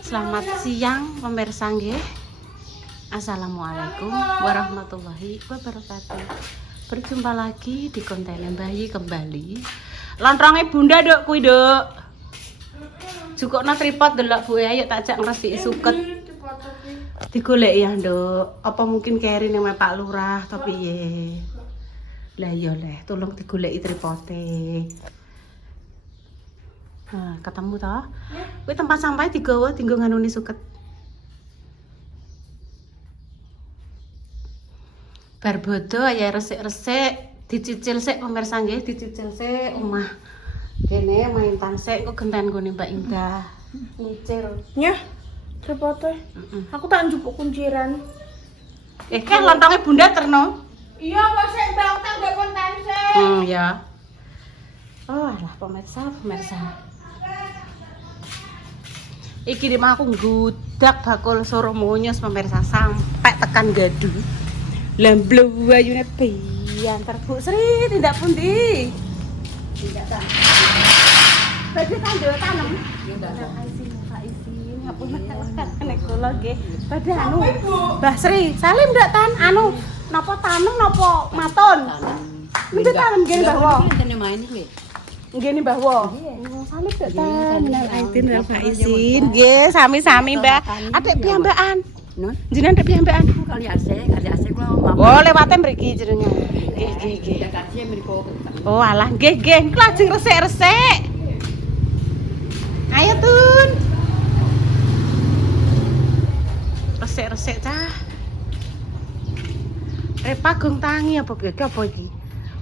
Selamat siang pemirsa nggih. Assalamualaikum warahmatullahi wabarakatuh. Berjumpa lagi di konten Bayi kembali. Lontronge Bunda Dok kuwi, Dok. Jukokno tripod delok Bu, ayo tak jak ngresiki suket. Digolek ya, Dok. Apa mungkin keri ning Pak Lurah to piye? Lah iya leh, tolong digoleki tripote. Nah, ketemu toh? Kuwi tempat sampah digawa dienggo nganuni suket. Bar bodo ya resik-resik, dicicil sik pemirsa nggih, dicicil sik omah. Kene main tansik kok genten gone Mbak Indah. Nyicil. Nyah, tripote. Aku tak njupuk kunciran. Kan lontongnya Bunda terno. Iya, kok sik Mbak tak gak konten sik. Ya. Oh, alah pemirsa. Iki di aku nggudak bakul soro monyos pemirsa sampai tekan gadu. Lamblu ayune biantar Bu Sri tindak pundi? Tidak ta. Badhe kandho tanem. Ya ndak izin ngapun nek kula nggih. Badhe anu Mbah Sri, salim ndak tan anu napa tanem napa maton? Nggih tanem nggih Mbah Wo. Nggih Mbah Wo. Salim ndak tan minal aidin wal faizin. Nggih sami-sami Mbah. Adik piyambakan. Jenengan adik piyambakan. Kali AC kula Oh, lewate mriki jenenge. Nggih. Oh, alah nggih. Ku lajeng resik-resik. Ayo, Tun. Resik-resik cah. Repa gung tangi apa iki?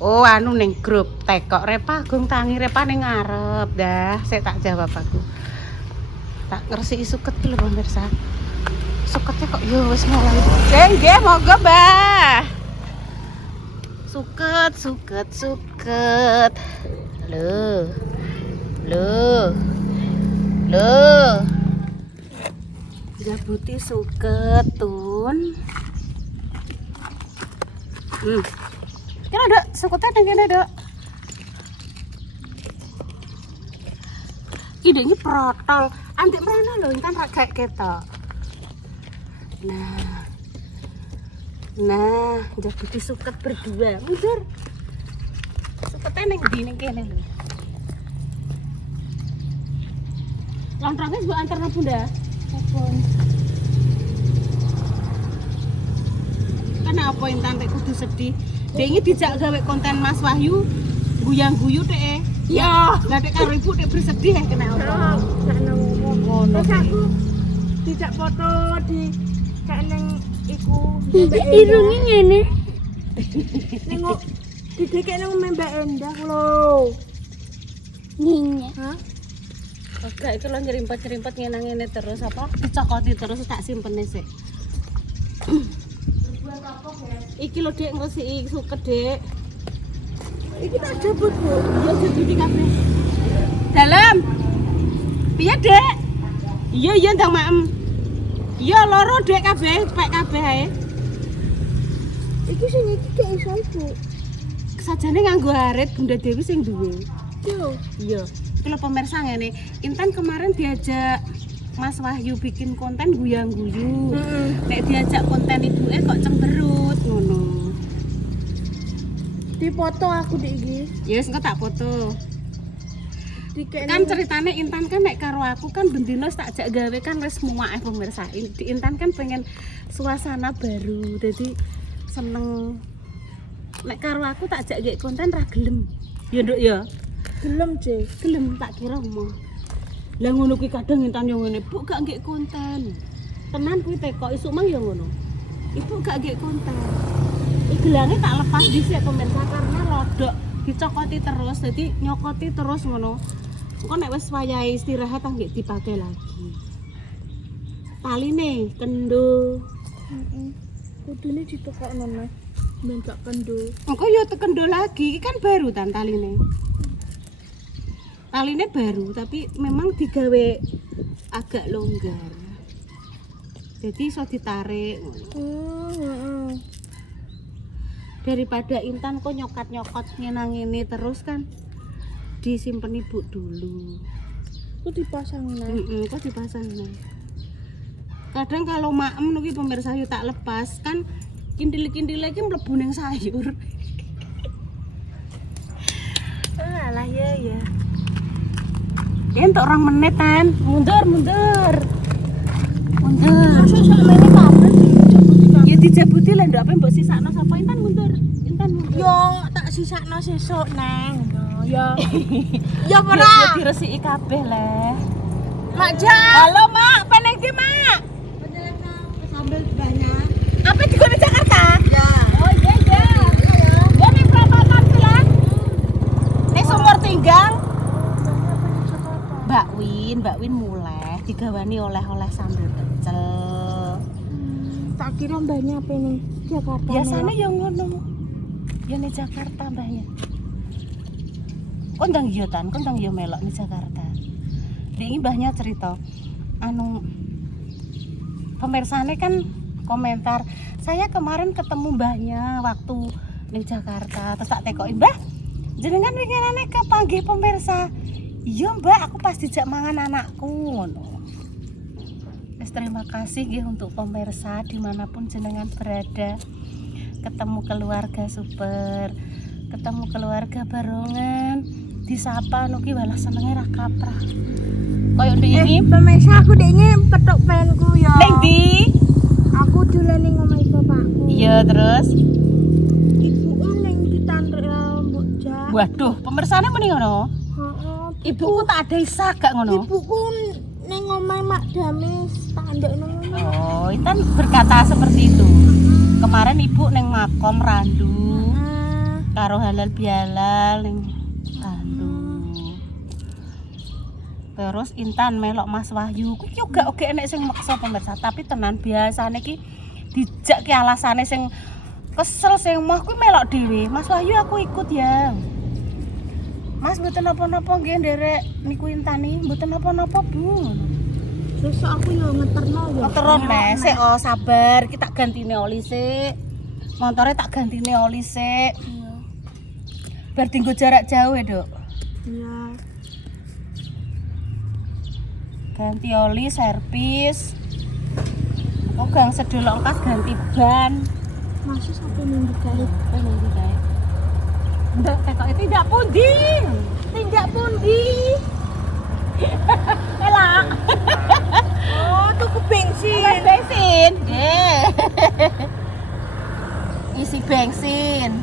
Oh, anu ning grup tekok Repa gung tangi, Repa ning ngarep dah. Sik tak jawab aku. Tak ngresiki suket ki lho pemirsa. Suketnya kok yo wis mulai. Nggih, monggo, Mbah. Suket. Loh. Jabuti suket, Tun. Kira Dok, suketnya nang kene, Dok. Ide ini protol. Antik mrene lho, kan ra gak ketok. Nah, jabuti suket berdua. Mundur. Suketnya nang ndi ning kene lho. Lontrongnya mbok antarno Bunda. Telepon. Kenapa Intan nek kudu sedih? Dengi dijak gawe konten Mas Wahyu guyang-guyu dek. Ya, lah nek karo ibu nek bersedih kenapa? Sakno ngomong. Terus aku dijak foto di kayak nang iku. Irunge ngene. Nengok didekek nang Mbak Endah lho. Nyinya. Hah? Oke, itu lo nyerimpet ngene terus apa? Dicokoti terus tak simpene sik. Iki lho Dek ngresiki suket, Dek. Iki tak jebut, Bu. Iya jabuti kabeh. Dalam. Piye, Dek? Iya ndang maem. Iya loro Dek kabeh, pek kabeh ae. Iki sing iki gak iso, Bu. Sajane nganggo arit Bunda Dewi sing duwe. Yo. Iya. Kalau pemirsa ngene, Intan kemarin diajak Mas Wahyu bikin konten guyang-guyu. Nek diajak konten ibuke kok cemberut ngono. Dipoto aku di iki. Ya wis engko tak foto. Dikene Kan ceritane Intan kan nek karo aku kan bendino tak ajak gawe kan wis muak pemirsa. Intan kan pengen suasana baru. Jadi seneng nek karo aku tak ajak gawe konten ra gelem. Ya Nduk ya. gelem, Cek. Gelem tak kira omah. Lah ngono kuwi kadang Intan yo ngene, Bu gak nggih konten. Tenan kuwi teko isuk mang yo ngono. Ibu gak nggih konten. Gelange tak lepas dhisik pemirsa karena lodok dicokoti terus, jadi nyokoti terus ngono. Engko nek wis wayahe istirahat tak nggih dipakai lagi. Taline kendo. Kudune ditokokno Mas. Men gak kendo. Engko yo tekendo lagi, iki kan baru tan taline. Taline baru tapi memang digawe agak longgar. Jadi iso ditarik. Daripada Intan kok nyokot-nyokot nyenang ini terus kan disimpen ibu dulu. Kok dipasang nang? Kok dipasang nang. Kadang kalau maem nuki pemirsa yo tak lepas kan kindil-kindil iki mlebu ning sayur. Alah ya. Entuk 2 menit kan. Mundur. Masuk sampe ini kabeh Ya dijabuti lah ndak apa mbok sisakno sapa Intan mundur. yo tak sisakno sesuk neng. Ya. Ya Ya ora. diresiki kabeh le. Mak Ja. Halo Mak, peneng di Mak. Sambil banyak. Apa juga di Jakarta? Ya. Oh iya. Ya nih perapatan bilang. Nih Sumur Tinggang. Mbak Win mulai digawani oleh-oleh sambil pecel. Tak kira mbahnya apa nih Jakarta. Biasanya yang ngono. Ya nih Jakarta mbahnya. Kondang yo melok nih Jakarta. Ini mbahnya cerita pemirsane kan komentar, saya kemarin ketemu mbahnya waktu ning Jakarta, terus tak tekoki, "Mbah, jenengan winginane kepanggih pemirsa." "Iya, Mbak, aku pas dijak mangan anakku." Ngono. Wis terima kasih nggih untuk pemirsa dimanapun jenengan berada. Ketemu keluarga super, ketemu keluarga barongan, disapa nuki walah senenge ra kaprah. Koyo ndek ini pemirsa aku deknya petok penku ya. ning ndi? Aku dolan ning omahe bapakku. Iya, terus Ibuku ning ditanduk Mbok Ja. waduh, pemirsane muni ngono. Heeh. Ibuku tak ada isak gak ngono. Ibuku ning omahe Mak Damis tanduk nang ngono. Oh, Intan berkata seperti itu. Kemarin ibu neng makom randu karo halal bihalal ning randu. Terus Intan melok Mas Wahyu. Kuwi juga oke enek sing maksa pemirsa, tapi tenan biasane ki dijak ki alasane sing kesel sing mah kuwi melok dhewe. Mas Wahyu aku ikut ya. Mas mboten napa-napa nggih nderek niku Intan iki mboten napa-napa, Bu. Terus aku yo ngeterno yo. Ngeteron sik sabar, kita gantine oli sik. Montore tak gantine oli sik. Iya. Biar tinggo jarak jauh ya, Dok. Iya. Ganti oli, servis. Kok gang sedelok kas ganti ban. Masih sampai minggu kali. Nunggu kae. Ndak tekoke tidak pundi. Tidak pundi. Elak. Oh, tuku bensin. Bensin. Nggih. Isi bensin.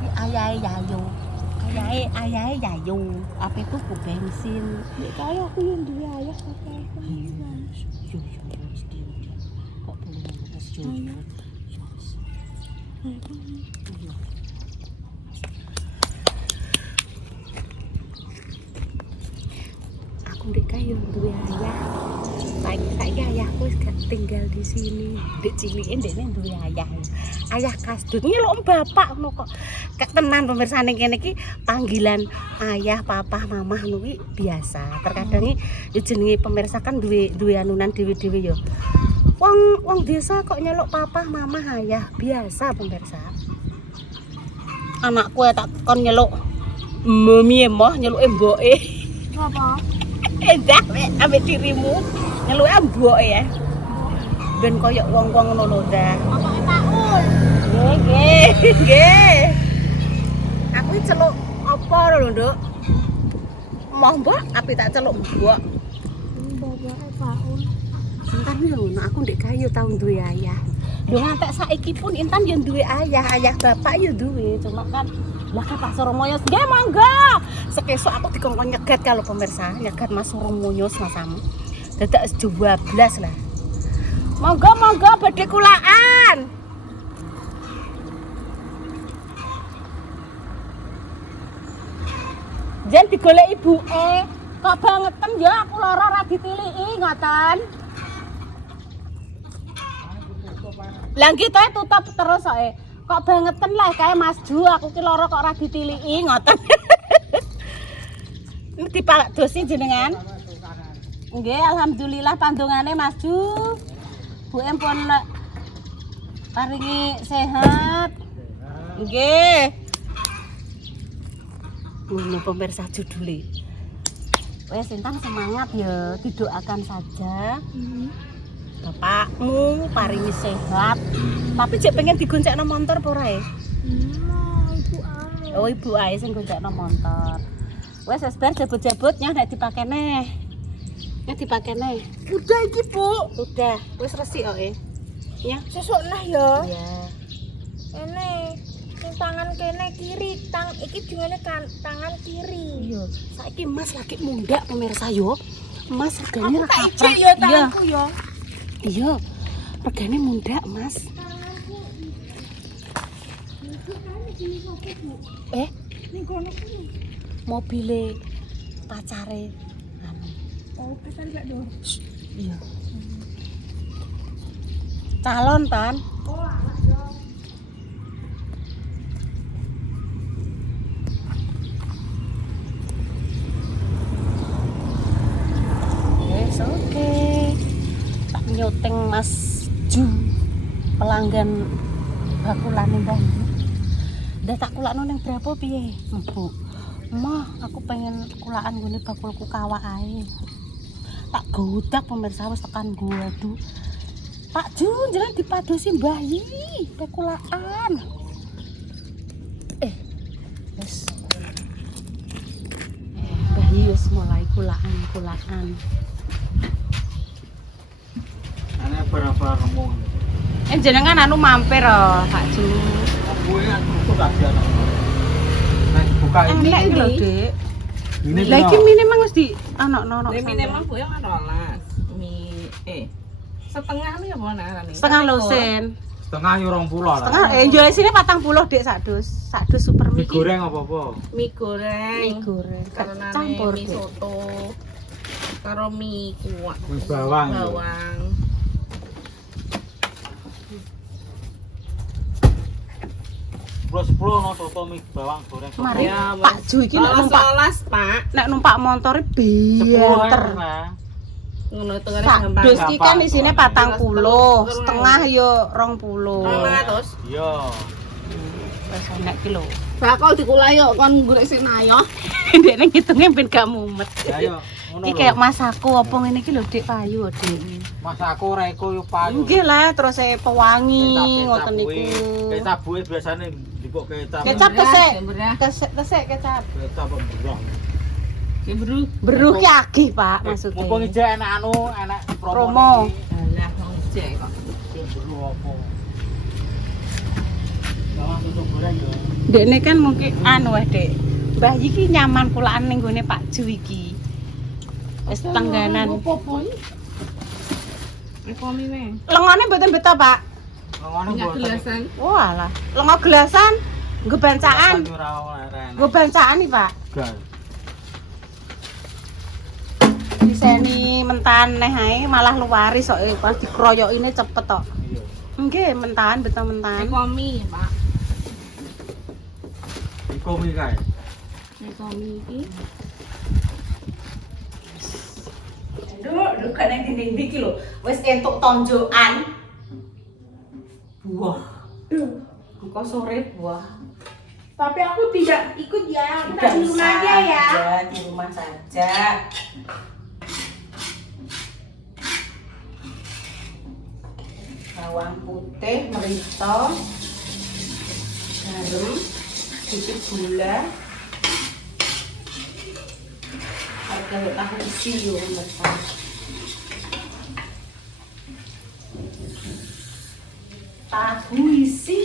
Iki ayahe yayo. Ayahe yayo. Apa itu ku bensin? Ya kaya aku yang duwe ayah apa aku. Kok belum mas aku ndek kayu duwe ayah. Saiki ayahku wis gak tinggal di sini. Ndek cilike ndekne duwe ayah. Ayah kasdut nyeluk bapak ngono kok. Ketenan pemirsa ning kene iki panggilan ayah, papa, mamah kuwi biasa. Terkadang iki jenenge pemirsa kan duwe anunan dhewe-dhewe ya. Wong desa kok nyeluk papa, mamah, ayah biasa pemirsa. Anakku ya tak kon nyeluk mami emoh nyeluke mboke. Apa? Endah ambek dirimu nyeluke mboke ya. Ben koyo wong-wong ngono lho dah. Apa Paul? Nggih. Aku iki celuk apa lho, Nduk? Moh mbok, api tak celuk mbok. Bapake Paul. Intan yo ngono, aku ndek kayu tau duwe ayah. Lho ngantek saiki pun Intan yo duwe ayah bapak yo duwe, cuma kan lah Pak Suromoyo, nggih monggo. Sekesuk aku dikongkon nyegat kalau pemirsa, nyegat Mas Suromoyo sama-sama. Dadak 12 lah. Monggo badhe kulaan. Jen digolek ibuke, kok bangetem ya aku lara ra ditiliki ngoten. Lah nggih to tutup terus kok. Kok bangetem lah kae Mas Ju, aku ki lara kok ra ditiliki ngoten. Dipalak dosi jenengan. Nggih, alhamdulillah pandungane Mas Ju. Bu empun paringi sehat. Nggih. Ngono pemirsa judule. Wes Intan semangat ya, didoakan saja. Bapakmu paringi sehat. Tapi jek pengen digoncekno motor apa ora ya? Ibu ae. Oh ibu ae sing goncekno motor. Wes bar jabut-jabutnya nek dipakene. Nek dipakene. Udah iki, Bu. Udah, wes resik kok ya. Sesuk nah ya. Iya. Ini yang tangan kene kiri, iki jengene tangan kiri. Iya, saiki Mas lagi mundak pemirsa yo. Mas regane Aku tak kaprah. ijik ya tanganku ya. Iya. Regane mundak, Mas. Ning kono kuwi. Mobile pacare anu. Oh, pesan gak do. Iya. Calon Tan. Oh, alah yo. Yes, oke. Tak nyoteng Mas Ju pelanggan bakulane Mbah. Udah tak kulakno ning berapa piye? Empuk. Mah, aku pengen kulaan gone bakulku kawak ae. Tak godak pemirsa wis tekan gua. Aduh. Pak Jun, jangan dipadosi Mbah Yi, kulaan. Wis. Mbah Yi wis mulai kulaan. Ana berapa kamu? Jenengan anu mampir Pak Jun. Aku yang tutup aja. Nah, buka ini. Enak iki lho, Dik. Ini Lah iki mini mang wis di anok-anok. Mie emang bu yang ada olas. Mie setengah nih apa nih? Setengah losen. Setengah yo 20 lah. Setengah jual sini 40 Dik sak dus. Sak dus super Mie mie. goreng apa-apa? Mie goreng. Mie goreng. Karena Campur mie Dik. soto. Karo mie kuah. Mie bawang. Bawang. Sepuluh no soto mie bawang goreng. Mari Ya, Pak Ju iki nek numpak Olas Pak. montore 10 bianter. Ngono itu kan Sak gampang. dus iki kan isine 40, Terus, setengah yo 20. 200. Iya. Wes enek ki lho. Bakal dikulai yo kon golek sing ayo. Dekne ngitunge ben gak mumet. Ya yo ngono Iki lho. kayak masaku apa ngene iki lho Dik payu Dik. Mas aku ora iku yo payu. Nggih lah terus pewangi ngoten niku. Kecap buwe biasane dipok kecap. Kecap tesek. Beras. Tesek kecap. Kecap berah. Cemburu. Beruh ki akeh Pak maksudnya. Mumpung ijek enak anu, enak Promo. Alah wong cek kok. Berah apa? Bawang susu goreng yo. Dekne kan mungkin anu weh Dek. Mbah iki nyaman kulaan ning gone Pak Ju iki. Wis langganan. Ekonomi me. Lengone mboten beto, Pak. Ngono Minyak boten. gelasan. Walah, lengo gelasan nggo bancaan. Ora enak. Nggo bancaan iki, Pak. Gas. Diseni mentahan neh ae malah luwari sok pas dikroyokine cepet tok. Iya. Nggih, mentahan beto mentahan. Ekonomi Pak. Iko mie kae. Ekonomi iki. Duh, kan yang dinding iki lho. Wis entuk tonjokan. Buah. Engko sore buah. Tapi aku tidak ikut ya. Aku Tidak di rumah usah, aja ya. di rumah saja. Bawang putih, merito, garam, sedikit gula. Harga tahu isi yo merta. Tahu isi.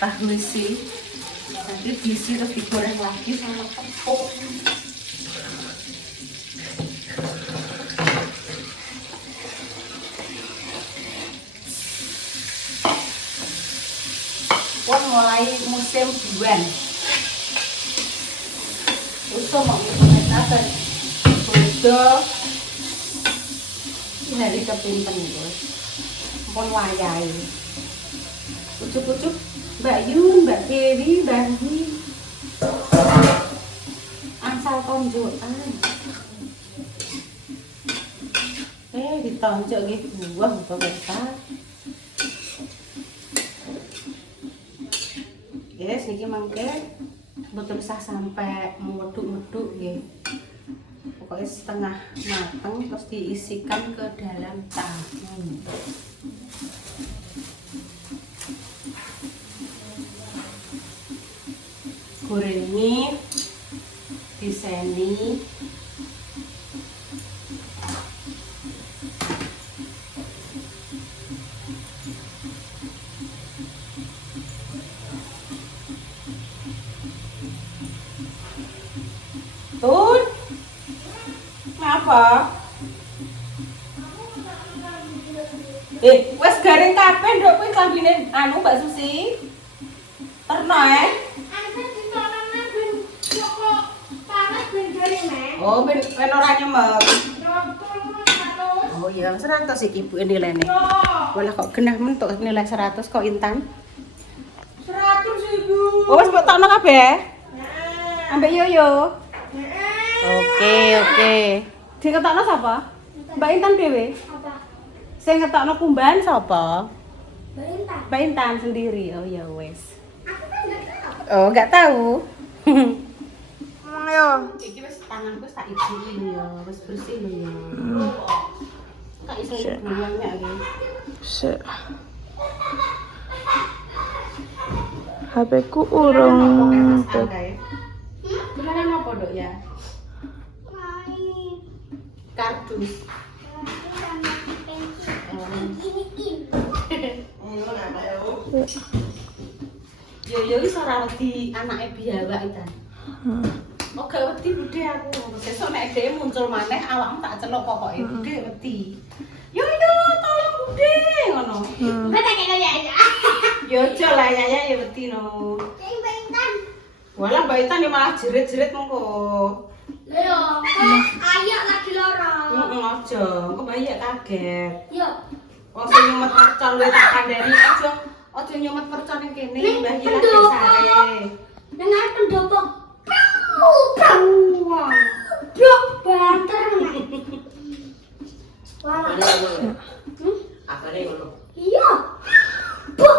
Tahu isi. Nanti diisi terus digoreng lagi sama tepung. Pun mulai musim bulan. Usum mau ngomong bodoh. Ini hari kepinten bos. Pun wayai. Ucuk-ucuk Mbak Yun, Mbak Dewi, Mbak Wi. Asal tonjokan. Ditonjok gitu buah pemirsa. Yes, niki mangke betul usah sampai meduk-meduk nggih. Pokoknya setengah matang terus diisikan ke dalam tahu. Gorengi, diseni. Tun, kenapa? Wes garing kabeh nduk kuwi klambine anu Mbak Susi. Terno Oh, ben ora nyemek. Oh iya, 100 iki ibu nilainya. Walah kok genah mentuk nilai 100 kok Intan. 100 Ibu. Oh, wis mbok tokno kabeh? Ambek Yoyo. Oke. Sing ngetokno sapa? Mbak Intan dhewe. Apa? Sing ngetokno kumbahan sapa? Bintang. Mbak Intan sendiri. Oh ya wes. Aku kan enggak tahu. Oh, enggak tahu. Ngomong yo. Iki wis tanganku tak ijiin ya, wis bersih lho ya. Tak iso ngulangnya iki. Se. HP ku urung. Beneran apa, Dok ya? Kardus. Yo wis ora wedi anake biawak Intan. Oh gak wedi budhe aku. Besok nek dhewe muncul maneh awakmu tak celuk pokoke budhe wedi. Yo tolong budhe ngono. Mata kena ya. Yo aja lah ya wedi no. Walah Mbak Intan ya malah jerit-jerit mongko. Lho, ayo lagi loro. Heeh aja, kok Mbak ya kaget. Yo. Wong sing nyumet percon wae tak kandhani aja nyumet percon ning kene Mbah ya lagi sare. Dengar pendopo. Wah. Blok banter. Wah. Akane ngono. Iya. Buk.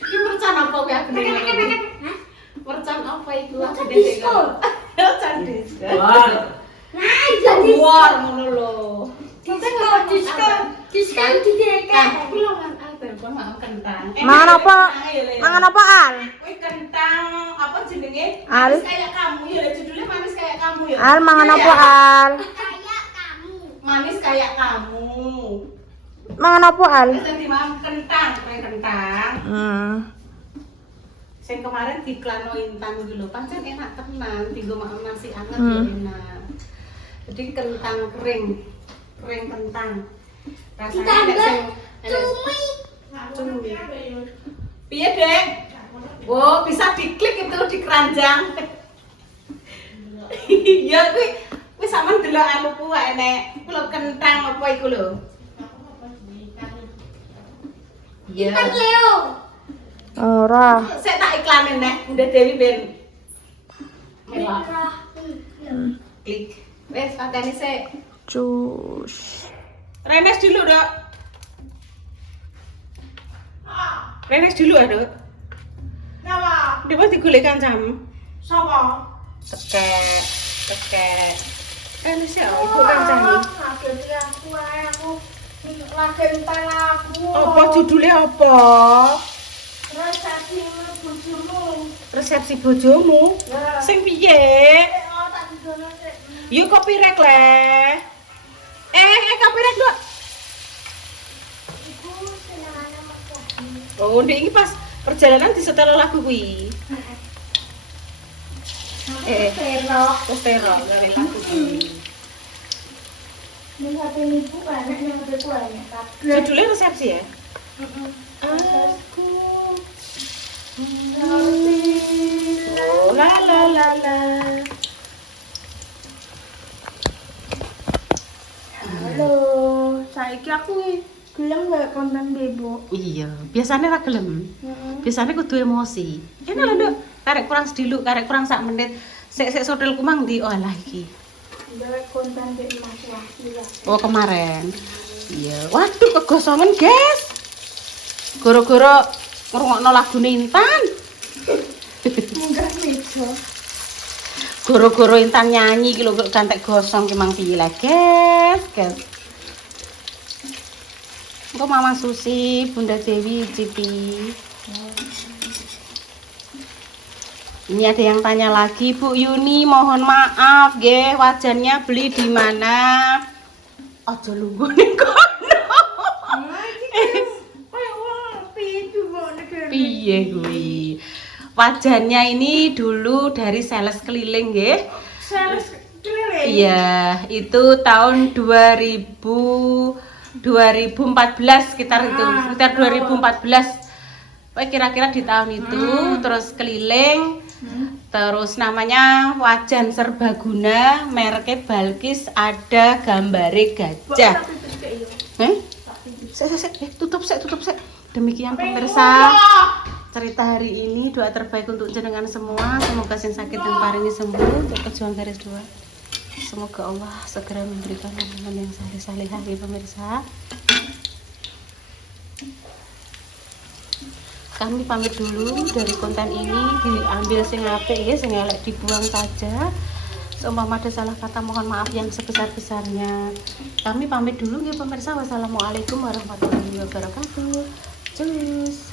Iki percon apa kuwi aku ning ngene? Hah? Percon apa iku? Percon disco. Percon disco. Wah. Nah, jadi War ngono lho. Disco didekek. Kuwi lho kan album mak kentang. Mangan apa? Mangan apa Al? Kuwi kentang apa jenenge? Al. Manis kayak kamu ya, judulnya manis kayak kamu ya. Al mangan Iya apa ya? Al? Kayak kamu. Manis kayak kamu. Mangan apa Al? Terus nanti makan kentang, kentang. Sing kemarin diklano Intan iki lho, pancen enak tenan, dienggo makan nasi anget ya enak. Jadi kentang kering kentang. Rasanya nek sing cumi. Piye, Dek? Oh, bisa diklik itu di keranjang. Ya kuwi sampean delok anu kuwi nek kulo kentang apa iku lho. Iya. Leo. Ora. Saya tak iklanin nek Bunda Dewi ben mewah. Klik. Wes pateni sik. Cus. Renes dulu, Dok. Renes dulu, Dok. Napa? Dia pasti golek kancam. Sapa? Tekek. Renes ya, ibu kancam. Aku lagi entar aku. Apa judulnya apa? Resepsi bojomu. Resepsi bojomu. Ya. Sing piye? Oh, tak didono sik. Yuk copyright le. Copyright, Dok. Iku senengane Mas. Oh, ndek iki pas perjalanan disetel lagu kuwi. Terok dari lagu kuwi. Ning HP ibu banyak yang udah banyak. Judulnya resepsi ya? Aku oh la la la la. Halo, saiki aku gelem gak konten Bebo. Iya, biasanya ra gelem. Biasanya kudu emosi. Kene lho, Nduk. Karek kurang sediluk, karek kurang sak menit. Sik sotelku mang ndi oh lah iki. Gawe konten Bebo masih ya. Oh, kemarin. Iya. Waduh, kegosongan, guys. Gara-gara ngrungokno lagune Intan. Munggah meja. Goro-goro Intan nyanyi iki lho kok cantik gosong ki mang piye lah, guys. Engko Mama Susi, Bunda Dewi, Cipi. Ini ada yang tanya lagi, Bu Yuni, mohon maaf, nggih, wajannya beli di mana? Aja lungguh ning kono. Piye kuwi? Wajannya ini dulu dari sales keliling nggih. Sales keliling. Iya, itu tahun 2014 sekitar itu, sekitar 2014. Pokoknya kira-kira di tahun itu terus keliling. Terus namanya wajan serbaguna, mereknya Balkis, ada gambare gajah. Tutup sek. Demikian pemirsa cerita hari ini. Doa terbaik untuk jenengan semua. Semoga sing sakit dan paringi sembuh. Untuk pejuang garis 2. Semoga Allah segera memberikan hubungan yang saleh-salehah ya pemirsa. Kami pamit dulu dari konten ini, diambil sing apik ya, sing elek dibuang saja. Seumpama ada salah kata mohon maaf yang sebesar-besarnya. Kami pamit dulu ya pemirsa. Wassalamualaikum warahmatullahi wabarakatuh. Cus.